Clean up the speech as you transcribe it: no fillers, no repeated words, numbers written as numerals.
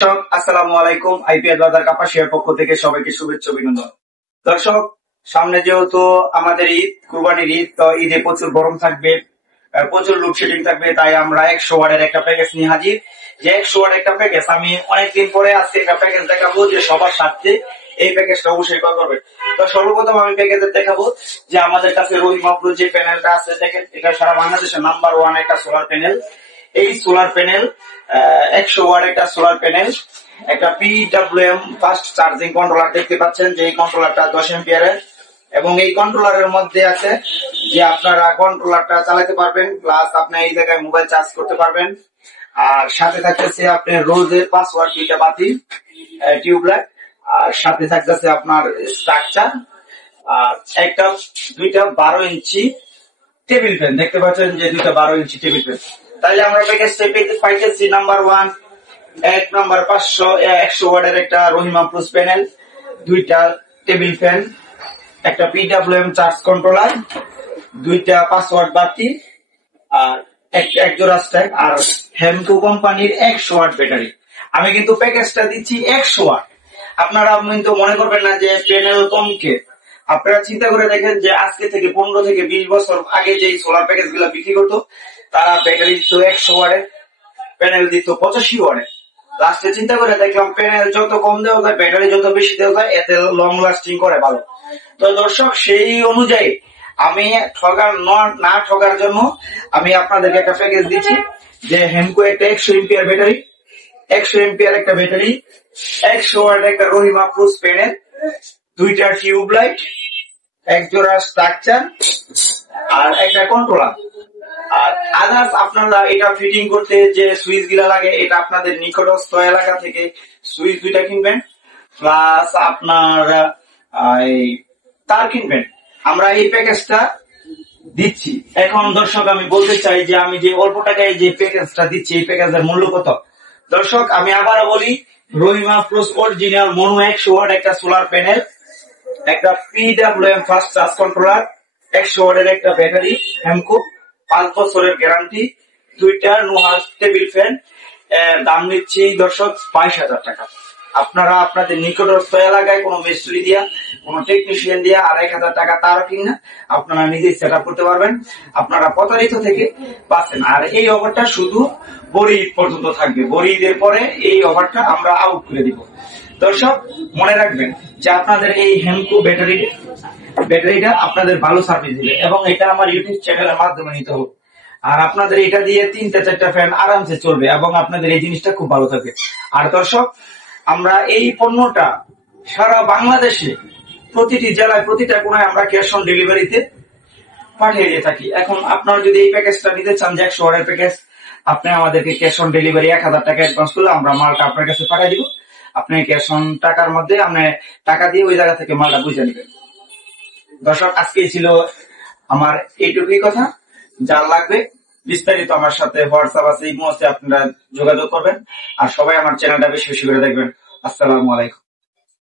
দর্শক আসসালামু আলাইকুম। আইপিএল বাজার কাপাসিয়ার পক্ষ থেকে সবাইকে শুভেচ্ছা অভিনন্দন। দর্শক, সামনে যেহেতু আমাদের ঈদ, কুরবানির ঈদ, তো ঈদে প্রচুর গরম থাকবে, প্রচুর লোডশেডিং থাকবে, তাই আমরা 100 ওয়াটের একটা প্যাকেজ নিয়ে হাজির। যে 100 ওয়াট একটা প্যাকেজ আমি অনেকদিন পরে আজকে একটা প্যাকেজ দেখাবো, যে সবার সাথে এই প্যাকেজটা অবশ্যই করা করবে। তো সর্বপ্রথম আমি প্যাকেজে দেখাবো যে আমাদের কাছে রহিম মাহফুজ যে প্যানেলটা আছে, দেখেন এটা সারা বাংলাদেশের নাম্বার 1 একটা সোলার প্যানেল। এই সোলার প্যানেল 100 ওয়াট একটা সোলার প্যানেল, একটা PWM ফাস্ট চার্জিং কন্ট্রোলার দেখতে পাচ্ছেন, যে এই কন্ট্রোলারটা 10 এম্পিয়ারের, এবং এই কন্ট্রোলারের মধ্যে আছে যে আপনারা কন্ট্রোলারটা চালাতে পারবেন, প্লাস আপনি এই জায়গায় মোবাইল চার্জ করতে পারবেন। আর সাথে থাকতেছে আপনার রোজের 5 ওয়াট দুইটা বাতি টিউবলাইট, আর সাথে থাকতেছে আপনার স্ট্রাকচার, আর দুইটা 12 ইঞ্চি টেবিল ফ্যান দেখতে পাচ্ছেন, যে দুইটা 12 ইঞ্চি টেবিল ফ্যান। তাহলে আমরা প্যাকেজটা পাইতেছি নাম্বার 1 এক নাম্বার 100 ওয়াটের একটা রহিম মাহফুজ প্যানেল, দুইটা টেবিল ফ্যান, একটা PWM চার্জ কন্ট্রোলার, দুইটা 5 ওয়াট বাতি, আর এক জোড়া স্ট্যাক, আর হেমকো কোম্পানির 100 ওয়াট ব্যাটারি। আমি কিন্তু প্যাকেজটা দিচ্ছি 100 ওয়াট। আপনারা কিন্তু মনে করবেন না যে প্যানেল কমকে। আপনারা চিন্তা করে দেখেন যে আজকে থেকে 15 থেকে 20 বছর আগে যে সোলার প্যাকেজ গুলা বিক্রি করতো, তারা ব্যাটারি দিত 100 ওয়াটের, প্যানেল দিত 85 ওয়াটের। লাস্টে চিন্তা করে দেখলাম প্যানেল যত কম দেওয়া যায়, ব্যাটারি যত বেশি দেওয়া যায়, এতে লং লাস্টিং করে ভালো। তো দর্শক, সেই অনুযায়ী আমি না ঠকার জন্য আমি আপনাদেরকে একটা প্যাকেজ দিচ্ছি, যে হেমকো একটা 100 এম্পিয়ার ব্যাটারি, 100 এম্পিয়ার একটা ব্যাটারি, 100 ওয়াট একটা রহিম মাহফুজ প্যানেল, দুইটা টিউব লাইট, এক জোড়া স্ট্রাকচার, আর একটা কন্ট্রোলার। আর আদার্স আপনারা এটা ফিটিং করতে যে সুইচ গুলা লাগে, এটা আপনাদের নিকটস্থ এলাকা থেকে সুইচ দুইটা কিনবেন, প্লাস আপনার তার কিনবেন। আমরা এই প্যাকেজটা দিচ্ছি। এখন দর্শক, আমি বলতে চাই যে আমি যে অল্প টাকায় যে প্যাকেজটা দিচ্ছি, এই প্যাকেজের মূল্য কত। দর্শক, আমি আবারও বলি, রহিম মাহফুজ অরিজিনাল মনো 100 ওয়াট একটা সোলার প্যানেল, একটা PWM ফাস্ট চার্জ কন্ট্রোলার, 100 ওয়াটের একটা ব্যাটারি হেমকো, 5 বছরের গ্যারান্টি, দুইটা নুহাস টেবিল ফ্যান, দাম নিচ্ছি দর্শক 22,000 টাকা। আপনারা আপনাদের নিকটস্থ এলাকায় কোনো মিস্ত্রি দিয়া, কোনো টেকনিশিয়ান দিয়া 2,500 টাকা তার কিনা আপনারা নিজেই সেট আপ করতে পারবেন। আপনারা প্রতারিত থেকে পাচ্ছেন। আর এই অফারটা শুধু বড় ঈদ পর্যন্ত থাকবে। বড় ঈদের পরে এই অফারটা আমরা আউট করে দিব। দর্শক, মনে রাখবেন যে আপনাদের এই হেমকো ব্যাটারিটা আপনাদের ভালো সার্ভিস দিবে, এবং এটা আমার ইউটিউব চ্যানেলের মাধ্যমে নিতে হবে। আর আপনাদের এটা দিয়ে 3-4টা ফ্যান আরামসে চলবে, এবং আপনাদের এই জিনিসটা খুব ভালো থাকে। আর দর্শক, আমরা এই পণ্যটা সারা বাংলাদেশে প্রতিটি জেলায়, প্রতিটা কোনায় আমরা ক্যাশ অন ডেলিভারিতে পাঠিয়ে দিয়ে থাকি। এখন আপনারা যদি এই প্যাকেজটা নিতে চান, যে 100 ওয়াটের প্যাকেজ, আপনি আমাদেরকে ক্যাশ অন ডেলিভারি 1000 টাকা অ্যাডভান্স করলে আমরা মালটা আপনার কাছে পাঠিয়ে দিব। আপনি ক্যাশ অন টাকার মধ্যে আপনি টাকা দিয়ে ওই জায়গা থেকে মালটা বুঝে নেবেন। দর্শক, আজকে ছিল আমার এইটুকুই কথা। যার লাগবে বিস্তারিত আমার সাথে হোয়াটসঅ্যাপ আছে, ইমো আছে, আপনারা যোগাযোগ করবেন। আর সবাই আমার চ্যানেলটা বেশি বেশি করে দেখবেন। আসসালামু আলাইকুম।